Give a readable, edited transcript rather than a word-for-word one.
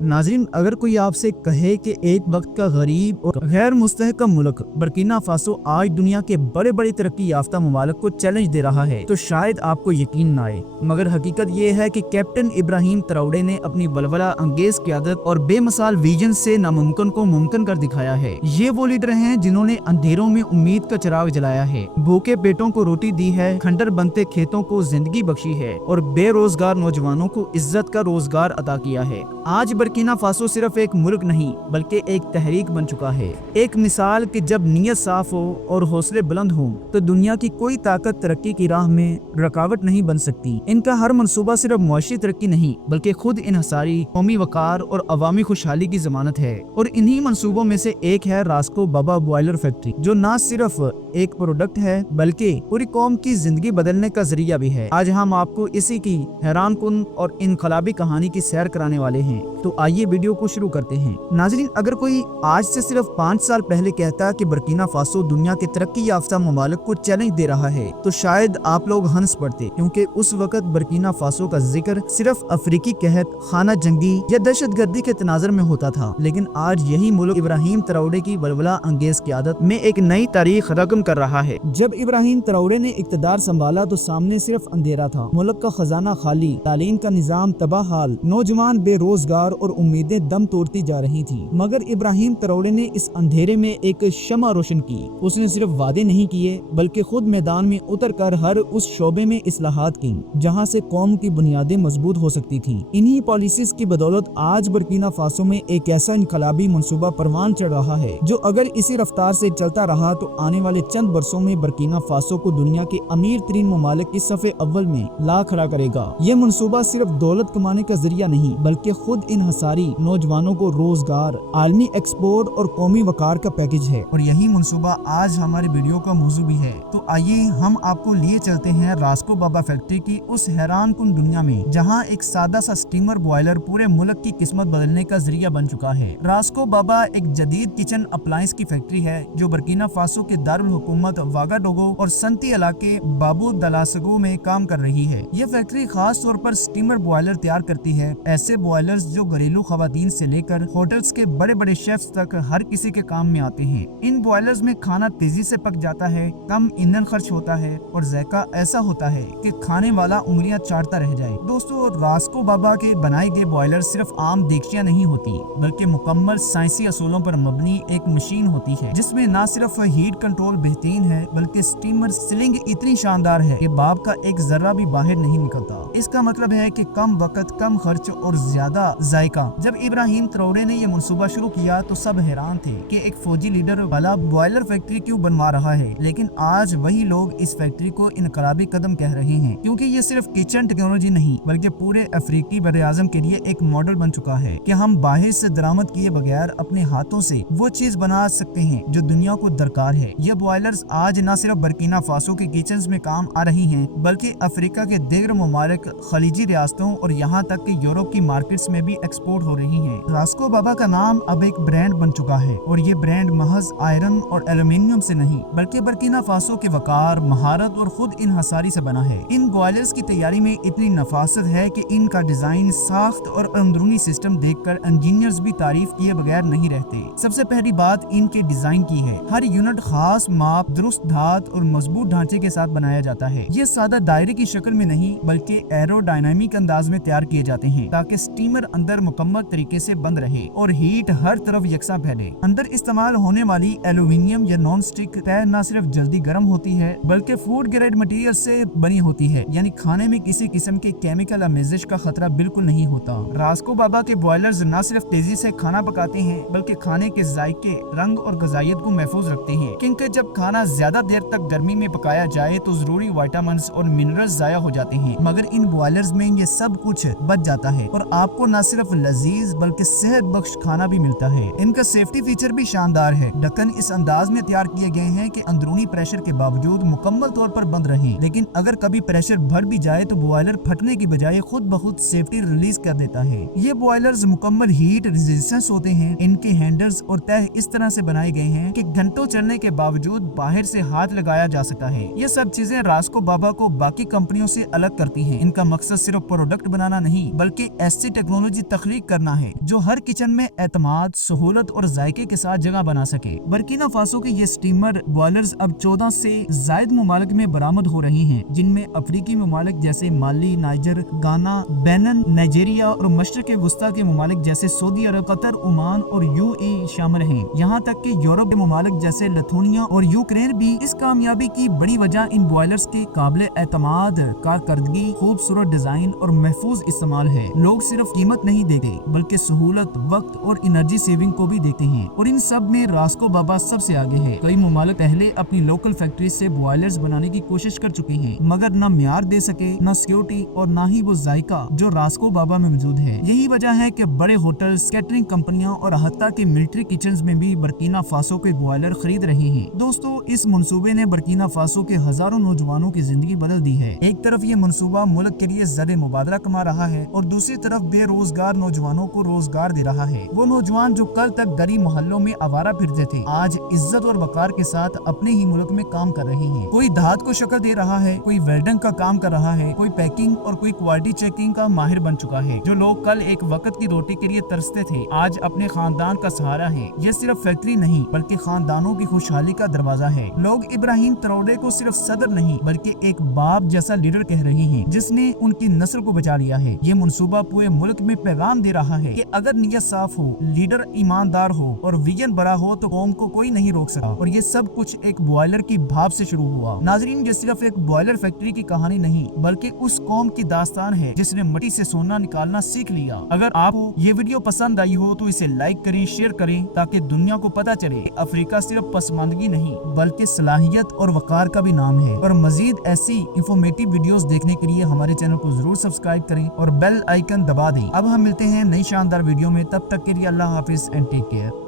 नाज़रीन, अगर कोई आपसे कहे कि एक वक्त का गरीब और गैर मुस्तहकम मुल्क बर्किना फासो आज दुनिया के बड़े बड़े तरक्की याफ्ता ममालिक को चैलेंज दे रहा है तो शायद आपको यकीन न आए, मगर हकीकत ये है कि कैप्टन इब्राहिम ट्राओरे ने अपनी बलबला अंगेज क़यादत और बेमिसाल विजन से नामुमकिन को मुमकिन कर दिखाया है। ये वो लीडर हैं जिन्होंने अंधेरों में उम्मीद का चिराग जलाया है, भूखे पेटों को रोटी दी है, खंडर बनते खेतों को जिंदगी बख्शी है और बेरोजगार नौजवानों को इज्जत का रोजगार अता किया है। आज बर्किना फासो सिर्फ एक मुल्क नहीं बल्कि एक तहरीक बन चुका है, एक मिसाल कि जब नीयत साफ हो और हौसले बुलंद हों तो दुनिया की कोई ताकत तरक्की की राह में रुकावट नहीं बन सकती। इनका हर मंसूबा सिर्फ मुआशी तरक्की नहीं बल्कि खुद इन्हिसारी, कौमी वकार और अवामी खुशहाली की जमानत है। और इन्हीं मंसूबों में से एक है रास्को बाबा बॉयलर फैक्ट्री, जो न सिर्फ एक प्रोडक्ट है बल्कि पूरी कौम की जिंदगी बदलने का जरिया भी है। आज हम आपको इसी की हैरान कुन और इनकलाबी कहानी की सैर कराने वाले हैं, तो आइए वीडियो को शुरू करते हैं। नाज़रीन, अगर कोई आज से सिर्फ 5 साल पहले कहता कि बर्किना फासो दुनिया के तरक्की याफ्ता ममालिक को चैलेंज दे रहा है तो शायद आप लोग हंस पड़ते, क्योंकि उस वक्त बर्किना फासो का जिक्र सिर्फ अफ्रीकी कहत, खाना जंगी या दहशत गर्दी के तनाजर में होता था। लेकिन आज यही मुल्क इब्राहिम ट्राओरे की बलबला अंगेज क़यादत में एक नई तारीख रकम कर रहा है। जब इब्राहिम ट्राओरे ने इक़्तिदार संभाला तो सामने सिर्फ अंधेरा था, मुल्क का खजाना खाली, तालीम का निजाम तबाह हाल, नौजवान बेरोजगार और उम्मीदें दम तोड़ती जा रही थी। मगर इब्राहिम ट्राओरे ने इस अंधेरे में एक शमा रोशन की। उसने सिर्फ वादे नहीं किए बल्कि खुद मैदान में उतर कर हर उस शोबे में इस्लाहात की जहाँ से कौम की बुनियादें मजबूत हो सकती थी। इन्हीं पॉलिसीज की बदौलत आज बर्किना फासो में एक ऐसा इनकलाबी मंसूबा परवान चढ़ रहा है जो अगर इसी रफ्तार से चलता रहा तो आने वाले चंद बरसों में बर्किना फासो को दुनिया के अमीर तरीन ममालिक की सफ़े अव्वल में ला खड़ा करेगा। ये मंसूबा सिर्फ दौलत कमाने का जरिया नहीं बल्कि खुद इन्हिसारी, नौजवानों को रोजगार, आलमी एक्सपोर्ट और कौमी वकार का पैकेज है। और यही मंसूबा आज हमारे वीडियो का मौजू भी है। तो आइए हम आपको लिए चलते हैं रास्को बाबा फैक्ट्री की उस हैरान कुन दुनिया में जहाँ एक सादा सा स्टीमर बॉयलर पूरे मुल्क की किस्मत बदलने का जरिया बन चुका है। रास्को बाबा एक जदीद किचन अप्लायंस की फैक्ट्री है जो बर्किना फासो के दारुल हुकूमत वागाडोगो और संती इलाके बाबू दलासगो में काम कर रही है। ये फैक्ट्री खास तौर पर स्टीमर बॉयलर तैयार करती है, ऐसे बॉयलर्स जो घरेलू खवातीन से लेकर होटल्स के बड़े बड़े शेफ्स तक हर किसी के काम में आते हैं। इन बॉयलर्स में खाना तेजी से पक जाता है, कम ईंधन खर्च होता है और जायका ऐसा होता है कि खाने वाला उंगलियां चाटता रह जाए। दोस्तों, रास्को बाबा के बनाए गए बॉयलर सिर्फ आम देगचियां नहीं होती बल्कि मुकम्मल साइंसी असूलों पर मबनी एक मशीन होती है जिसमें न सिर्फ हीट कंट्रोल बेहतरीन है बल्कि स्टीमर सीलिंग इतनी शानदार है कि भाप का एक जर्रा भी बाहर नहीं निकलता। इसका मतलब है कि कम वक्त, कम खर्च और ज्यादा जायका। जब इब्राहिम ट्राओरे ने यह मंसूबा शुरू किया तो सब हैरान थे कि एक फौजी लीडर वाला बॉयलर फैक्ट्री क्यों बनवा रहा है, लेकिन आज वही लोग इस फैक्ट्री को इनकलाबी कदम कह रहे हैं, क्योंकि ये सिर्फ किचन टेक्नोलॉजी नहीं बल्कि पूरे अफ्रीकी बरआज़म के लिए एक मॉडल बन चुका है कि हम बाहर से दरामद किए बगैर अपने हाथों से वो चीज बना सकते हैं जो दुनिया को दरकार है। ये बॉयलर्स आज न सिर्फ बर्किना फासो के किचन्स में काम आ रही हैं बल्कि अफ्रीका के दीगर ममालिक, खलीजी रियासतों और यहाँ तक कि यूरोप की मार्केट्स में भी एक्सपोर्ट हो रही हैं। रास्को बाबा का नाम अब एक ब्रांड बन चुका है और ये ब्रांड महज आयरन और एल्यूमिनियम से नहीं बल्कि बर्किना फासो के वकार, महारत और खुद इन्हिसारी से बना है। इन बॉयलर्स की तैयारी में इतनी नफासत है कि इनका डिजाइन, साख्त और अंदरूनी सिस्टम देखकर इंजीनियर्स भी तारीफ किए बगैर नहीं रहते। सबसे पहली बात इनके डिजाइन की है। हर यूनिट खास माप, दुरुस्त धात और मजबूत ढांचे के साथ बनाया जाता है। ये सादा दायरे की शक्ल में नहीं बल्कि एरोडायनामिक अंदाज में तैयार किए जाते हैं ताकि स्टीमर अंदर मुकम्मल तरीके से बंद रहे और हीट हर तरफ यकसा फैले। अंदर इस्तेमाल होने वाली एल्यूमिनियम या नॉन स्टिक तय न सिर्फ जल्दी गर्म होती है बल्कि फूड ग्रेड मटेरियल से बनी होती है, यानी खाने में किसी किस्म के केमिकल आमेजिश का खतरा बिल्कुल नहीं होता। रास्को बाबा के बॉयलर्स न सिर्फ तेजी से खाना पकाते हैं बल्कि खाने के जायके, रंग और गजाइत को महफूज रखते हैं, क्योंकि जब खाना ज्यादा देर तक गर्मी में पकाया जाए तो जरूरी विटामिन्स और मिनरल्स जाया हो जाते हैं, मगर इन बॉयलर्स में ये सब कुछ बच जाता है और आपको न सिर्फ लजीज बल्कि सेहत बख्श खाना भी मिलता है। इनका सेफ्टी फीचर भी शानदार है। ढक्कन इस अंदाज में तैयार किए गए हैं कि अंदरूनी प्रेशर के बावजूद मुकम्मल तौर पर बंद रहे, लेकिन अगर कभी प्रेशर बढ़ भी जाए तो बॉयलर फटने की बजाय खुद ब खुद सेफ्टी रिलीज कर देता है। ये बॉयलर्स मुकम्मल हीट रेजिस्टेंस होते हैं। इनके हैंडल्स और तह इस तरह से बनाए गए हैं कि घंटों चलने के बावजूद बाहर से हाथ लगाया जा सकता है। ये सब चीजें रास्को बाबा को बाकी कंपनियों से अलग करती हैं। इनका मकसद सिर्फ प्रोडक्ट बनाना नहीं बल्कि ऐसी टेक्नोलॉजी तख्लीक तख्लीक करना है जो हर किचन में एतमाद, सहूलत और जायके के साथ जगह बना सके। बर्किना फासो के ये स्टीमर बॉयलर्स अब 14 से जायद ममालिक में बरामद हो रही हैं, जिनमें अफ्रीकी ममालिक जैसे माली, नाइजर, गाना, बेनन, नाइजीरिया और मशरक़ वस्ता के ममालिक जैसे सऊदी अरब, कतर, ओमान और यूएई शामिल हैं। यहाँ तक कि यूरोप के ममालिक जैसे लिथुआनिया और यूक्रेन भी। इस कामयाबी की बड़ी वजह इन बॉयलर्स के काबिल एतमाद कारकर्दगी, खूबसूरत डिजाइन और महफूज इस्तेमाल है। लोग सिर्फ कीमत नहीं देते बल्कि सहूलत, वक्त और एनर्जी सेविंग को भी देते हैं, और इन सब में रास्को बाबा सबसे आगे है। कई ममालिक पहले अपनी लोकल फैक्ट्री से बॉयलर्स बनाने की कोशिश कर चुके हैं, मगर न म्यार दे सके, न सिक्योरिटी और न ही वो जायका जो रास्को बाबा में मौजूद है। यही वजह है कि बड़े होटल्स, कैटरिंग कंपनियां और हत्ता के मिलिट्री किचन्स में भी बर्किना फासो के बॉयलर खरीद रहे हैं। दोस्तों, इस मंसूबे ने बर्किना फासो के हजारों नौजवानों की जिंदगी बदल दी है। एक तरफ ये मंसूबा मुल्क के लिए ज़र मुबादला कमा रहा है और दूसरी तरफ बेरोजगार नौजवानों को रोजगार दे रहा है। वो नौजवान जो कल तक गरीब मोहल्लों में आवारा फिरते थे, आज इज्जत और वकार के साथ अपने ही मुल्क में काम कर रहे हैं। कोई धात को शक्ल दे रहा है, कोई वेल्डिंग का काम कर रहा है, कोई पैकिंग और कोई क्वालिटी चेकिंग का माहिर बन चुका है। जो लोग कल एक वक्त की रोटी के लिए तरसते थे, आज अपने खानदान का सहारा है। ये सिर्फ फैक्ट्री नहीं बल्कि खानदानों की खुशहाली का दरवाजा है। लोग इब्राहिम ट्राओरे को सिर्फ सदर नहीं बल्कि एक बाप जैसा लीडर कह रहे हैं, जिसने उनकी नस्ल को बचा लिया है। ये मंसूबा पूरे मुल्क में पैगाम दे रहा है कि अगर नीयत साफ हो, लीडर ईमानदार हो और विजन बड़ा हो तो कौम को कोई नहीं रोक सकता। और ये सब कुछ एक बॉयलर की भाप से शुरू हुआ। नाजरीन, ये सिर्फ एक बॉयलर फैक्ट्री की कहानी नहीं बल्कि उस कौम की दास्तान है जिसने मिट्टी से सोना निकालना सीख लिया। अगर आपको ये वीडियो पसंद आई हो तो इसे लाइक करें, शेयर करें, ताकि दुनिया को पता चले अफ्रीका सिर्फ पसमानदगी नहीं बल्कि सलाहियत और वकार का भी नाम है। और मजीद ऐसी इंफॉर्मेटिव वीडियोस देखने के लिए हमारे चैनल को जरूर सब्सक्राइब करें और बेल आइकन दबा दें। अब हम मिलते हैं नई शानदार वीडियो में, तब तक के लिए अल्लाह हाफिज एंड टेक केयर।